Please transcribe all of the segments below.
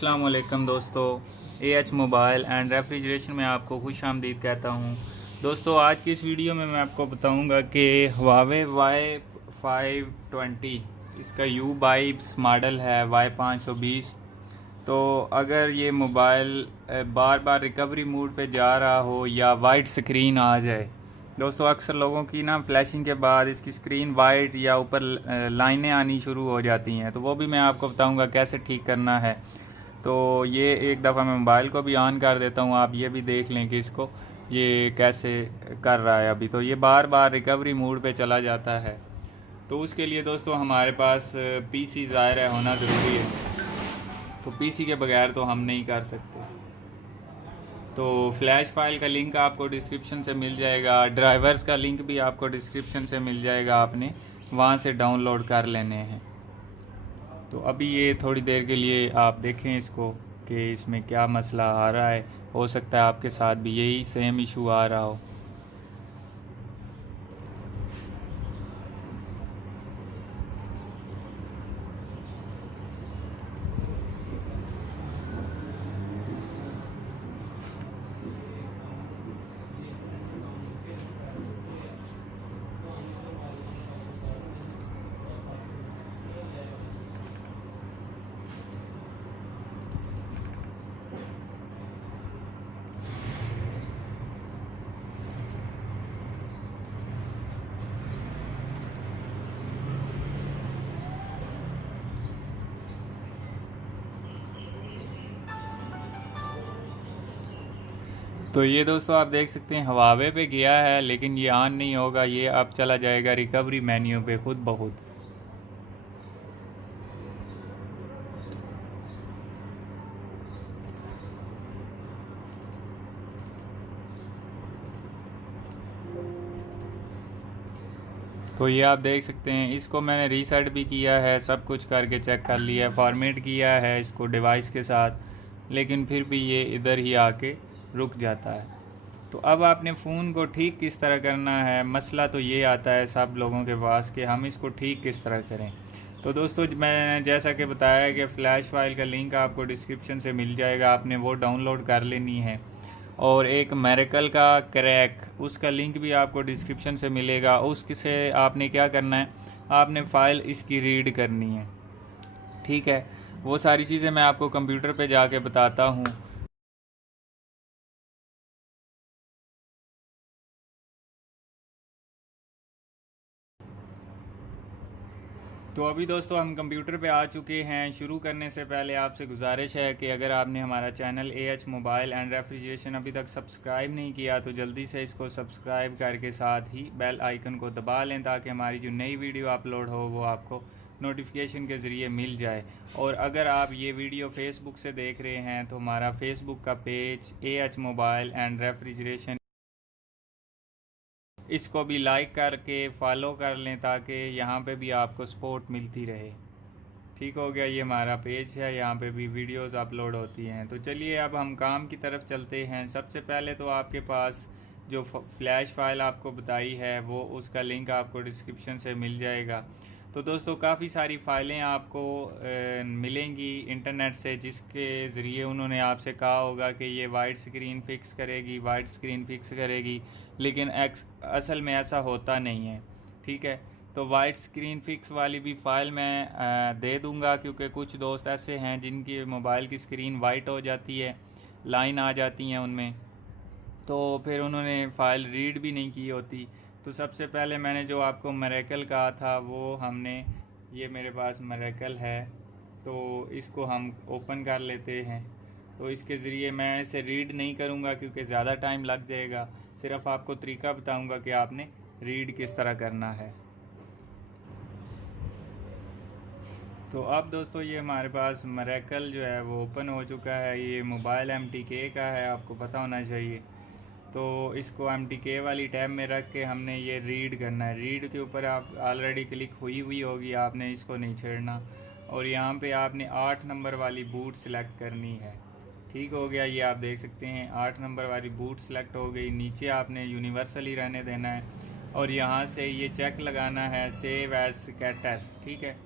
अस्सलाम वालेकुम दोस्तों, एएच मोबाइल एंड रेफ्रिजरेशन में आपको खुश आमदीद कहता हूँ। दोस्तों, आज की इस वीडियो में मैं आपको बताऊँगा कि Huawei Y520 इसका यू बाइब्स मॉडल है Y520। तो अगर ये मोबाइल बार बार रिकवरी मोड पे जा रहा हो या वाइट स्क्रीन आ जाए, दोस्तों अक्सर लोगों की ना फ्लैशिंग के बाद इसकी स्क्रीन वाइट या ऊपर लाइनें आनी शुरू हो जाती हैं, तो वो भी मैं आपको बताऊंगा कैसे ठीक करना है। तो ये एक दफ़ा मैं मोबाइल को भी ऑन कर देता हूँ, आप ये भी देख लें कि इसको ये कैसे कर रहा है। अभी तो ये बार बार रिकवरी मोड पे चला जाता है। तो उसके लिए दोस्तों हमारे पास पीसी ज़ाहिर है होना ज़रूरी है। तो पीसी के बगैर तो हम नहीं कर सकते। तो फ्लैश फाइल का लिंक आपको डिस्क्रिप्शन से मिल जाएगा, ड्राइवर्स का लिंक भी आपको डिस्क्रिप्शन से मिल जाएगा, आपने वहाँ से डाउनलोड कर लेने हैं। तो अभी ये थोड़ी देर के लिए आप देखें इसको कि इसमें क्या मसला आ रहा है। हो सकता है आपके साथ भी यही सेम इशू आ रहा हो। तो ये दोस्तों आप देख सकते हैं हवावे पे गया है, लेकिन ये ऑन नहीं होगा। ये अब चला जाएगा रिकवरी मेन्यू पे खुद ब खुद। तो ये आप देख सकते हैं, इसको मैंने रीसेट भी किया है, सब कुछ करके चेक कर लिया है, फॉर्मेट किया है इसको डिवाइस के साथ, लेकिन फिर भी ये इधर ही आके रुक जाता है। तो अब आपने फ़ोन को ठीक किस तरह करना है, मसला तो ये आता है सब लोगों के पास कि हम इसको ठीक किस तरह करें। तो दोस्तों मैंने जैसा कि बताया कि फ़्लैश फाइल का लिंक आपको डिस्क्रिप्शन से मिल जाएगा, आपने वो डाउनलोड कर लेनी है। और एक मेरेकल का क्रैक, उसका लिंक भी आपको डिस्क्रिप्शन से मिलेगा। उससे आपने क्या करना है, आपने फ़ाइल इसकी रीड करनी है, ठीक है। वो सारी चीज़ें मैं आपको कंप्यूटर पे जाके बताता हूँ। तो अभी दोस्तों हम कंप्यूटर पे आ चुके हैं। शुरू करने से पहले आपसे गुजारिश है कि अगर आपने हमारा channel AH mobile and refrigeration अभी तक सब्सक्राइब नहीं किया तो जल्दी से इसको सब्सक्राइब करके साथ ही बेल आइकन को दबा लें, ताकि हमारी जो नई वीडियो अपलोड हो वो आपको नोटिफिकेशन के ज़रिए मिल जाए। और अगर आप ये वीडियो फेसबुक से देख रहे हैं तो हमारा फेसबुक का page AH mobile and refrigeration, इसको भी लाइक करके फॉलो कर लें, ताकि यहाँ पे भी आपको सपोर्ट मिलती रहे। ठीक हो गया, ये हमारा पेज है, यहाँ पे भी वीडियोस अपलोड होती हैं। तो चलिए अब हम काम की तरफ चलते हैं। सबसे पहले तो आपके पास जो फ्लैश फाइल आपको बताई है वो उसका लिंक आपको डिस्क्रिप्शन से मिल जाएगा। तो दोस्तों काफ़ी सारी फ़ाइलें आपको मिलेंगी इंटरनेट से, जिसके ज़रिए उन्होंने आपसे कहा होगा कि ये वाइट स्क्रीन फ़िक्स करेगी, वाइट स्क्रीन फ़िक्स करेगी, लेकिन असल में ऐसा होता नहीं है, ठीक है। तो वाइट स्क्रीन फ़िक्स वाली भी फ़ाइल मैं दे दूंगा, क्योंकि कुछ दोस्त ऐसे हैं जिनकी मोबाइल की स्क्रीन वाइट हो जाती है, लाइन आ जाती हैं उनमें, तो फिर उन्होंने फ़ाइल रीड भी नहीं की होती। तो सबसे पहले मैंने जो आपको मेरेकल कहा था वो हमने, ये मेरे पास मेरेकल है, तो इसको हम ओपन कर लेते हैं। तो इसके ज़रिए मैं इसे रीड नहीं करूँगा क्योंकि ज़्यादा टाइम लग जाएगा, सिर्फ आपको तरीका बताऊँगा कि आपने रीड किस तरह करना है। तो अब दोस्तों ये हमारे पास मेरेकल जो है वो ओपन हो चुका है। ये मोबाइल MTK का है, आपको पता होना चाहिए। तो इसको MTK वाली टैब में रख के हमने ये रीड करना है। रीड के ऊपर आप ऑलरेडी क्लिक हुई हुई होगी, आपने इसको नहीं छेड़ना। और यहाँ पे आपने 8 नंबर वाली बूट सेलेक्ट करनी है। ठीक हो गया, ये आप देख सकते हैं 8 नंबर वाली बूट सेलेक्ट हो गई। नीचे आपने यूनिवर्सल ही रहने देना है और यहाँ से ये चेक लगाना है सेव एज स्कैटर, ठीक है।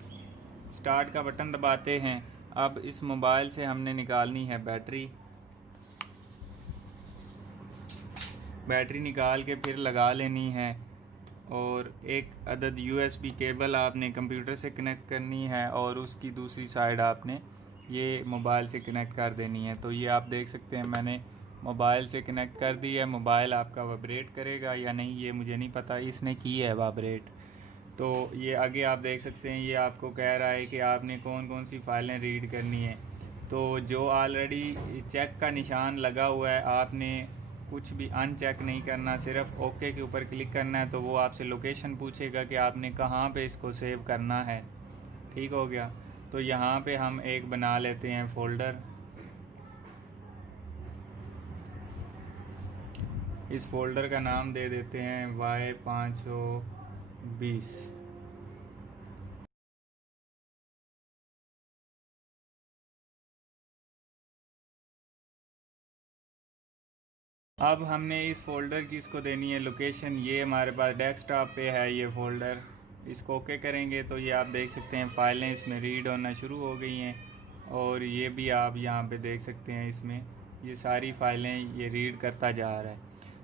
स्टार्ट का बटन दबाते हैं। अब इस मोबाइल से हमने निकालनी है बैटरी। बैटरी निकाल के फिर लगा लेनी है, और एक अदद USB केबल आपने कंप्यूटर से कनेक्ट करनी है और उसकी दूसरी साइड आपने ये मोबाइल से कनेक्ट कर देनी है। तो ये आप देख सकते हैं मैंने मोबाइल से कनेक्ट कर दी है। मोबाइल आपका वाइब्रेट करेगा या नहीं ये मुझे नहीं पता, इसने की है वाइब्रेट। तो ये आगे आप देख सकते हैं, ये आपको कह रहा है कि आपने कौन कौन सी फाइलें रीड करनी है। तो जो ऑलरेडी चेक का निशान लगा हुआ है, आपने कुछ भी अनचेक नहीं करना, सिर्फ ओके के ऊपर क्लिक करना है। तो वो आपसे लोकेशन पूछेगा कि आपने कहाँ पे इसको सेव करना है। ठीक हो गया। तो यहाँ पे हम एक बना लेते हैं फ़ोल्डर। इस फोल्डर का नाम दे देते हैं Y520। अब हमने इस फोल्डर की इसको देनी है लोकेशन। ये हमारे पास डेस्कटॉप पे है ये फ़ोल्डर। इसको ओके करेंगे तो ये आप देख सकते हैं फ़ाइलें इसमें रीड होना शुरू हो गई हैं। और ये भी आप यहाँ पे देख सकते हैं, इसमें ये सारी फ़ाइलें ये रीड करता जा रहा है।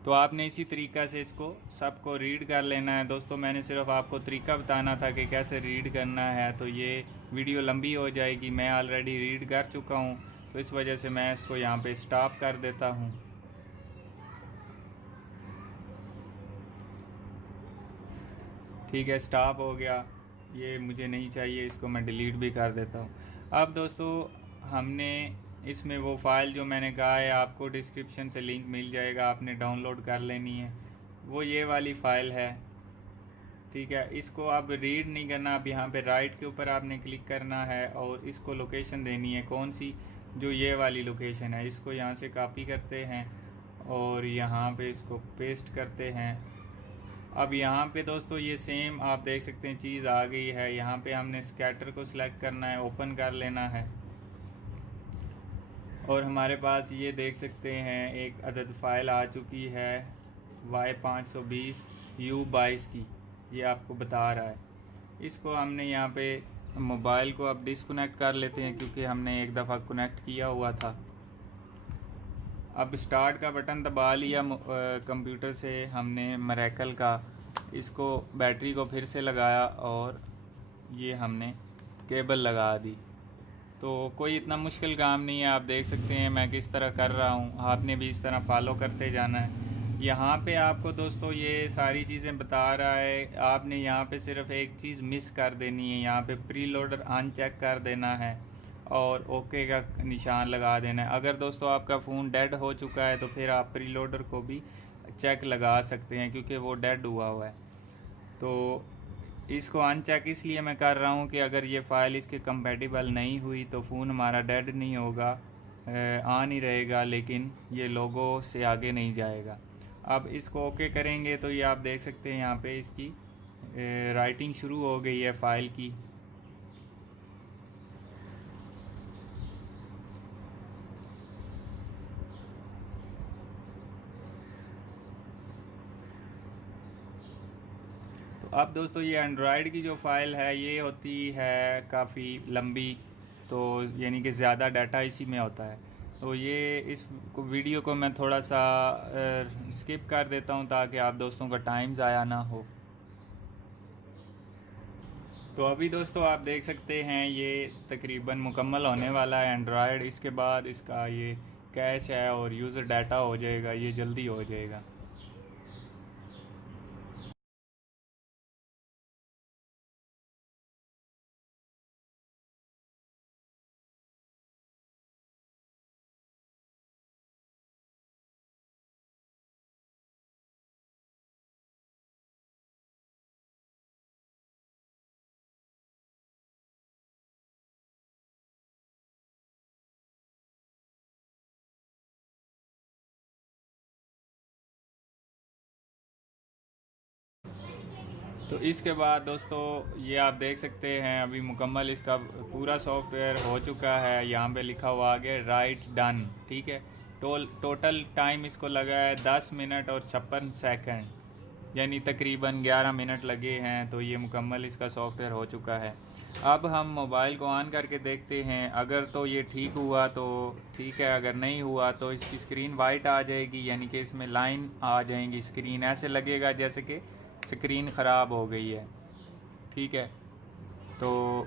तो आपने इसी तरीक़ा से इसको सबको रीड कर लेना है। दोस्तों मैंने सिर्फ आपको तरीका बताना था कि कैसे रीड करना है, तो ये वीडियो लंबी हो जाएगी। मैं ऑलरेडी रीड कर चुका हूँ, तो इस वजह से मैं इसको यहाँ पे स्टॉप कर देता हूँ। ठीक है, स्टॉप हो गया। ये मुझे नहीं चाहिए, इसको मैं डिलीट भी कर देता हूँ। अब दोस्तों हमने इसमें वो फ़ाइल जो मैंने कहा है आपको डिस्क्रिप्शन से लिंक मिल जाएगा, आपने डाउनलोड कर लेनी है। वो ये वाली फ़ाइल है। ठीक है, इसको अब रीड नहीं करना। अब यहाँ पे राइट के ऊपर आपने क्लिक करना है और इसको लोकेशन देनी है कौन सी, जो ये वाली लोकेशन है। इसको यहाँ से कॉपी करते हैं और यहाँ पे इसको पेस्ट करते हैं। अब यहाँ पे दोस्तों ये सेम आप देख सकते हैं चीज़ आ गई है। यहाँ पे हमने स्कैटर को सिलेक्ट करना है, ओपन कर लेना है, और हमारे पास ये देख सकते हैं एक अदद फ़ाइल आ चुकी है Y520U22 की। ये आपको बता रहा है। इसको हमने यहाँ पे मोबाइल को अब डिसकनेक्ट कर लेते हैं, क्योंकि हमने एक दफ़ा कनेक्ट किया हुआ था। अब स्टार्ट का बटन दबा लिया कंप्यूटर से हमने मरैकल का। इसको बैटरी को फिर से लगाया और ये हमने केबल लगा दी। तो कोई इतना मुश्किल काम नहीं है, आप देख सकते हैं मैं किस तरह कर रहा हूँ। आपने भी इस तरह फॉलो करते जाना है। यहाँ पे आपको दोस्तों ये सारी चीज़ें बता रहा है। आपने यहाँ पे सिर्फ एक चीज़ मिस कर देनी है, यहाँ पे प्री लोडर अनचेक कर देना है और ओके का निशान लगा देना है। अगर दोस्तों आपका फ़ोन डेड हो चुका है तो फिर आप प्री लोडर को भी चेक लगा सकते हैं, क्योंकि वो डेड हुआ हुआ है। तो इसको अनचेक इसलिए मैं कर रहा हूँ कि अगर ये फ़ाइल इसके कंपेटिबल नहीं हुई तो फ़ोन हमारा डेड नहीं होगा, ऑन ही रहेगा, लेकिन ये लोगो से आगे नहीं जाएगा। अब इसको ओके करेंगे तो ये आप देख सकते हैं यहाँ पे इसकी राइटिंग शुरू हो गई है फ़ाइल की। अब दोस्तों ये एंड्रॉयड की जो फ़ाइल है ये होती है काफ़ी लंबी, तो यानी कि ज़्यादा डाटा इसी में होता है। तो ये इस वीडियो को मैं थोड़ा सा स्किप कर देता हूँ ताकि आप दोस्तों का टाइम ज़ाया ना हो। तो अभी दोस्तों आप देख सकते हैं ये तकरीबन मुकम्मल होने वाला है एंड्रॉयड। इसके बाद इसका ये कैश है और यूज़र डाटा हो जाएगा, ये जल्दी हो जाएगा। तो इसके बाद दोस्तों ये आप देख सकते हैं अभी मुकम्मल इसका पूरा सॉफ्टवेयर हो चुका है। यहाँ पे लिखा हुआ आगे राइट डन। ठीक है, टोटल टाइम इसको लगा है 10 मिनट और 56 सेकंड, यानी तकरीबन 11 मिनट लगे हैं। तो ये मुकम्मल इसका सॉफ्टवेयर हो चुका है। अब हम मोबाइल को ऑन करके देखते हैं। अगर तो ये ठीक हुआ तो ठीक है, अगर नहीं हुआ तो इसकी स्क्रीन वाइट आ जाएगी, यानी कि इसमें लाइन आ जाएंगी। स्क्रीन ऐसे लगेगा जैसे कि स्क्रीन ख़राब हो गई है। ठीक है, तो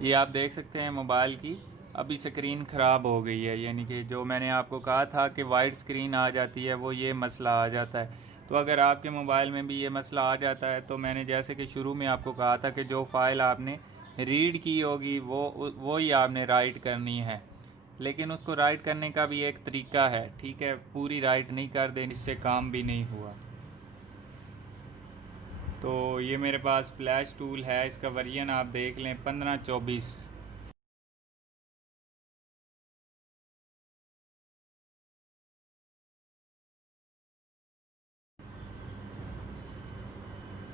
ये आप देख सकते हैं मोबाइल की अभी स्क्रीन ख़राब हो गई है, यानी कि जो मैंने आपको कहा था कि वाइट स्क्रीन आ जाती है वो ये मसला आ जाता है। तो अगर आपके मोबाइल में भी ये मसला आ जाता है तो मैंने जैसे कि शुरू में आपको कहा था कि जो फ़ाइल आपने रीड की होगी वो ही आपने राइट करनी है। लेकिन उसको राइट करने का भी एक तरीका है, ठीक है, पूरी राइट नहीं कर देनी, इससे काम भी नहीं हुआ। तो ये मेरे पास फ्लैश टूल है, इसका वर्जन आप देख लें 1524।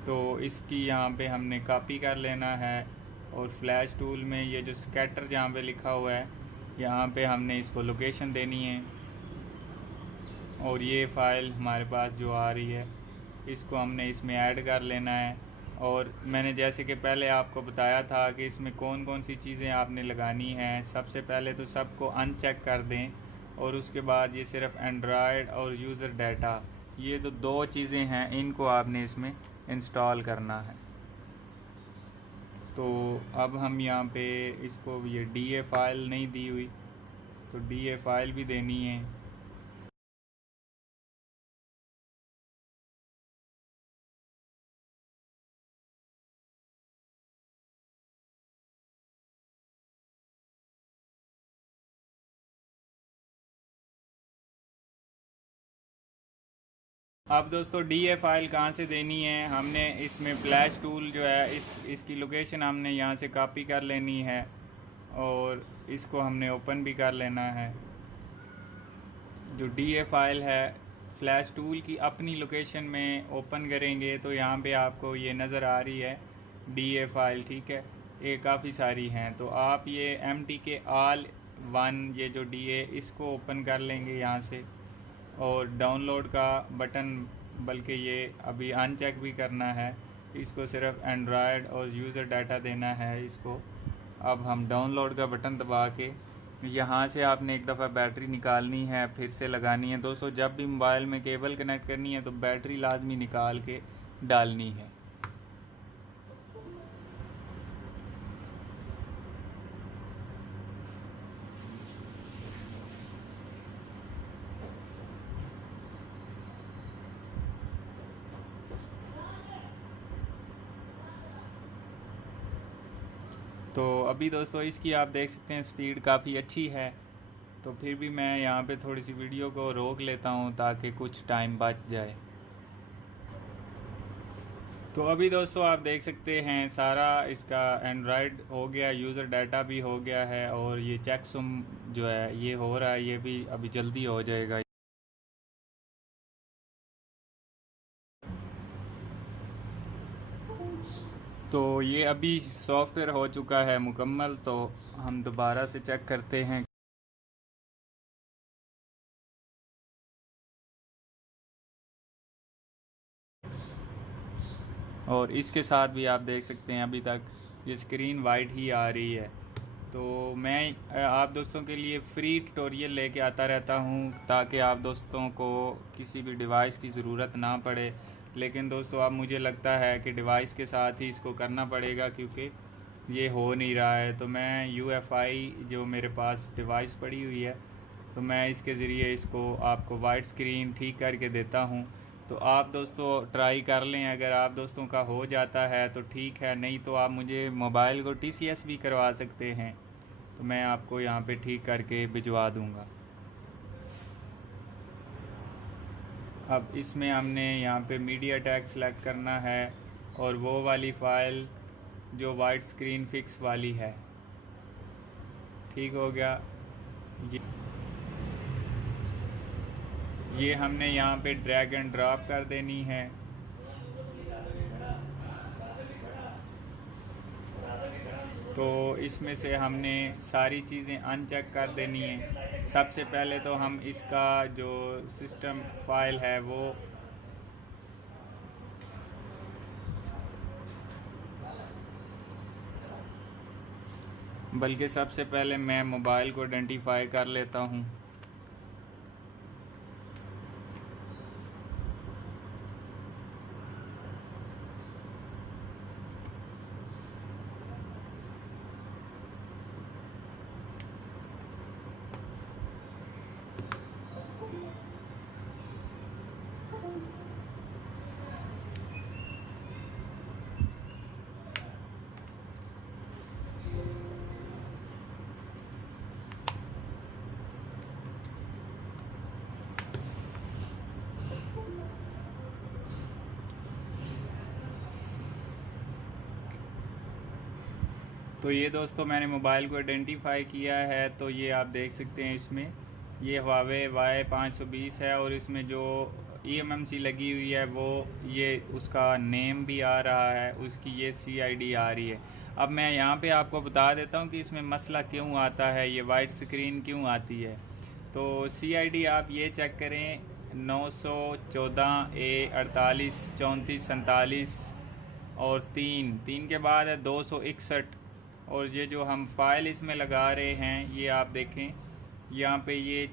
तो इसकी यहाँ पे हमने कॉपी कर लेना है और फ्लैश टूल में ये जो स्कैटर जहाँ पे लिखा हुआ है यहाँ पे हमने इसको लोकेशन देनी है। और ये फ़ाइल हमारे पास जो आ रही है इसको हमने इसमें ऐड कर लेना है। और मैंने जैसे कि पहले आपको बताया था कि इसमें कौन कौन सी चीज़ें आपने लगानी हैं। सबसे पहले तो सबको अनचेक कर दें और उसके बाद ये सिर्फ एंड्रॉयड और यूज़र डाटा, ये तो दो चीज़ें हैं, इनको आपने इसमें इंस्टॉल करना है। तो अब हम यहाँ पे इसको ये DA फाइल नहीं दी हुई तो DA फाइल भी देनी है। अब दोस्तों DA फाइल कहाँ से देनी है, हमने इसमें फ्लैश टूल जो है इसकी लोकेशन हमने यहाँ से कॉपी कर लेनी है और इसको हमने ओपन भी कर लेना है। जो DA फाइल है फ्लैश टूल की अपनी लोकेशन में ओपन करेंगे तो यहाँ पे आपको ये नज़र आ रही है DA फाइल, ठीक है, ये काफ़ी सारी हैं। तो आप ये MTK ऑल 1 ये जो DA इसको ओपन कर लेंगे यहाँ से और डाउनलोड का बटन, बल्कि ये अभी अनचेक भी करना है, इसको सिर्फ एंड्रॉयड और यूज़र डाटा देना है इसको। अब हम डाउनलोड का बटन दबा के यहाँ से आपने एक दफ़ा बैटरी निकालनी है, फिर से लगानी है। दोस्तों जब भी मोबाइल में केबल कनेक्ट करनी है तो बैटरी लाजमी निकाल के डालनी है। तो अभी दोस्तों इसकी आप देख सकते हैं स्पीड काफ़ी अच्छी है। तो फिर भी मैं यहाँ पे थोड़ी सी वीडियो को रोक लेता हूँ ताकि कुछ टाइम बच जाए। तो अभी दोस्तों आप देख सकते हैं सारा इसका एंड्रॉयड हो गया, यूज़र डाटा भी हो गया है और ये चेकसम जो है ये हो रहा है, ये भी अभी जल्दी हो जाएगा। तो ये अभी सॉफ्टवेयर हो चुका है मुकम्मल। तो हम दोबारा से चेक करते हैं। और इसके साथ भी आप देख सकते हैं अभी तक ये स्क्रीन वाइट ही आ रही है। तो मैं आप दोस्तों के लिए फ्री ट्यूटोरियल लेके आता रहता हूँ ताकि आप दोस्तों को किसी भी डिवाइस की ज़रूरत ना पड़े। लेकिन दोस्तों अब मुझे लगता है कि डिवाइस के साथ ही इसको करना पड़ेगा क्योंकि ये हो नहीं रहा है। तो मैं UFI जो मेरे पास डिवाइस पड़ी हुई है तो मैं इसके ज़रिए इसको आपको वाइट स्क्रीन ठीक करके देता हूँ। तो आप दोस्तों ट्राई कर लें, अगर आप दोस्तों का हो जाता है तो ठीक है, नहीं तो आप मुझे मोबाइल को TCS भी करवा सकते हैं, तो मैं आपको यहाँ पे ठीक करके भिजवा दूँगा। अब इसमें हमने यहाँ पे मीडिया टैग सेलेक्ट करना है और वो वाली फ़ाइल जो वाइट स्क्रीन फिक्स वाली है। ठीक हो गया। ये ये हमने यहाँ पे ड्रैग एंड ड्रॉप कर देनी है। तो इसमें से हमने सारी चीज़ें अनचेक कर देनी है। सबसे पहले तो हम इसका जो सिस्टम फाइल है वो बल्कि सबसे पहले मैं मोबाइल को आइडेंटिफाई कर लेता हूँ। तो ये दोस्तों मैंने मोबाइल को आइडेंटिफाई किया है। तो ये आप देख सकते हैं, इसमें ये Huawei Y520 है और इसमें जो eMMC लगी हुई है वो ये उसका नेम भी आ रहा है, उसकी ये CID आ रही है। अब मैं यहाँ पे आपको बता देता हूँ कि इसमें मसला क्यों आता है, ये वाइट स्क्रीन क्यों आती है। तो CID आप ये चेक करें, 914A483447 और तीन के बाद है 261। और ये जो हम फाइल इसमें लगा रहे हैं, ये आप देखें यहाँ पे ये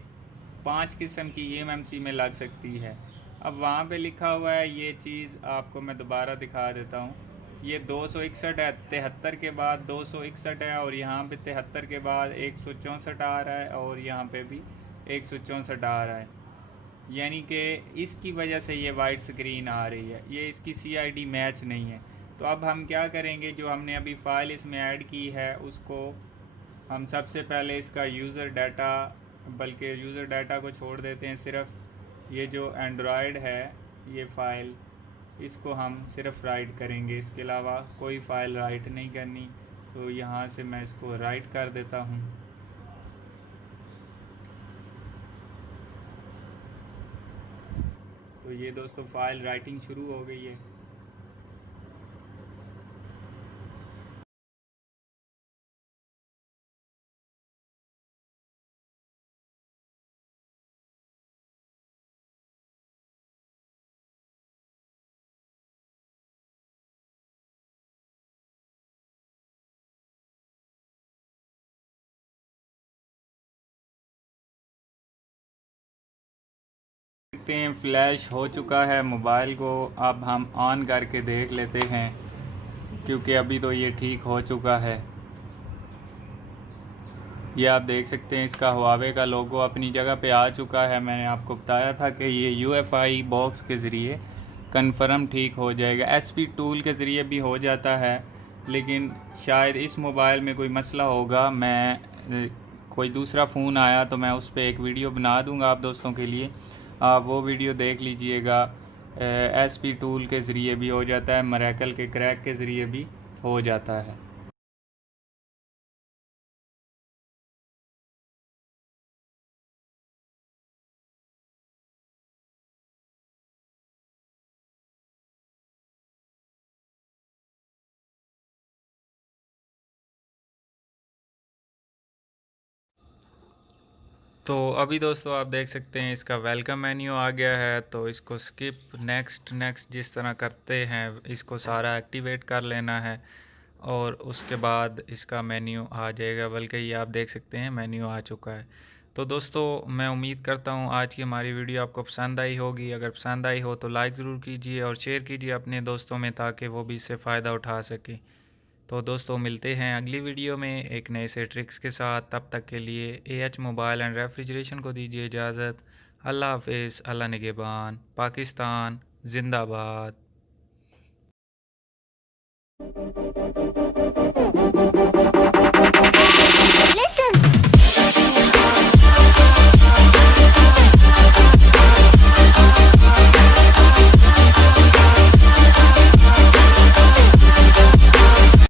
5 किस्म की eMMC में लग सकती है। अब वहाँ पे लिखा हुआ है, ये चीज़ आपको मैं दोबारा दिखा देता हूँ। ये 261 है, 73 के बाद 261 है और यहाँ पे 73 के बाद 164 आ रहा है और यहाँ पे भी 164 आ रहा है। यानी कि इसकी वजह से ये वाइट स्क्रीन आ रही है, ये इसकी CID मैच नहीं है। तो अब हम क्या करेंगे, जो हमने अभी फ़ाइल इसमें ऐड की है उसको हम सबसे पहले इसका यूज़र डाटा, बल्कि यूज़र डाटा को छोड़ देते हैं, सिर्फ ये जो एंड्रॉयड है ये फ़ाइल, इसको हम सिर्फ राइट करेंगे, इसके अलावा कोई फ़ाइल राइट नहीं करनी। तो यहाँ से मैं इसको राइट कर देता हूँ। तो ये दोस्तों फ़ाइल राइटिंग शुरू हो गई है। देखते हैं फ्लैश हो चुका है मोबाइल को। अब हम ऑन करके देख लेते हैं, क्योंकि अभी तो ये ठीक हो चुका है। ये आप देख सकते हैं, इसका Huawei का लोगो अपनी जगह पे आ चुका है। मैंने आपको बताया था कि ये UFI बॉक्स के ज़रिए कन्फर्म ठीक हो जाएगा। SP टूल के ज़रिए भी हो जाता है, लेकिन शायद इस मोबाइल में कोई मसला होगा। मैं कोई दूसरा फ़ोन आया तो मैं उस पर एक वीडियो बना दूंगा आप दोस्तों के लिए, आप वो वीडियो देख लीजिएगा। SP टूल के ज़रिए भी हो जाता है, मिरेकल के क्रैक के ज़रिए भी हो जाता है। तो अभी दोस्तों आप देख सकते हैं इसका वेलकम मेन्यू आ गया है। तो इसको स्किप, नेक्स्ट नेक्स्ट जिस तरह करते हैं इसको सारा एक्टिवेट कर लेना है और उसके बाद इसका मेन्यू आ जाएगा। बल्कि ये आप देख सकते हैं मेन्यू आ चुका है। तो दोस्तों मैं उम्मीद करता हूँ आज की हमारी वीडियो आपको पसंद आई होगी। अगर पसंद आई हो तो लाइक ज़रूर कीजिए और शेयर कीजिए अपने दोस्तों में, ताकि वो भी इससे फ़ायदा उठा सकें। तो दोस्तों मिलते हैं अगली वीडियो में एक नए से ट्रिक्स के साथ। तब तक के लिए AH मोबाइल एंड रेफ्रिजरेशन को दीजिए इजाज़त। अल्लाह हाफिज़, अल्लाह निगहबान, पाकिस्तान जिंदाबाद।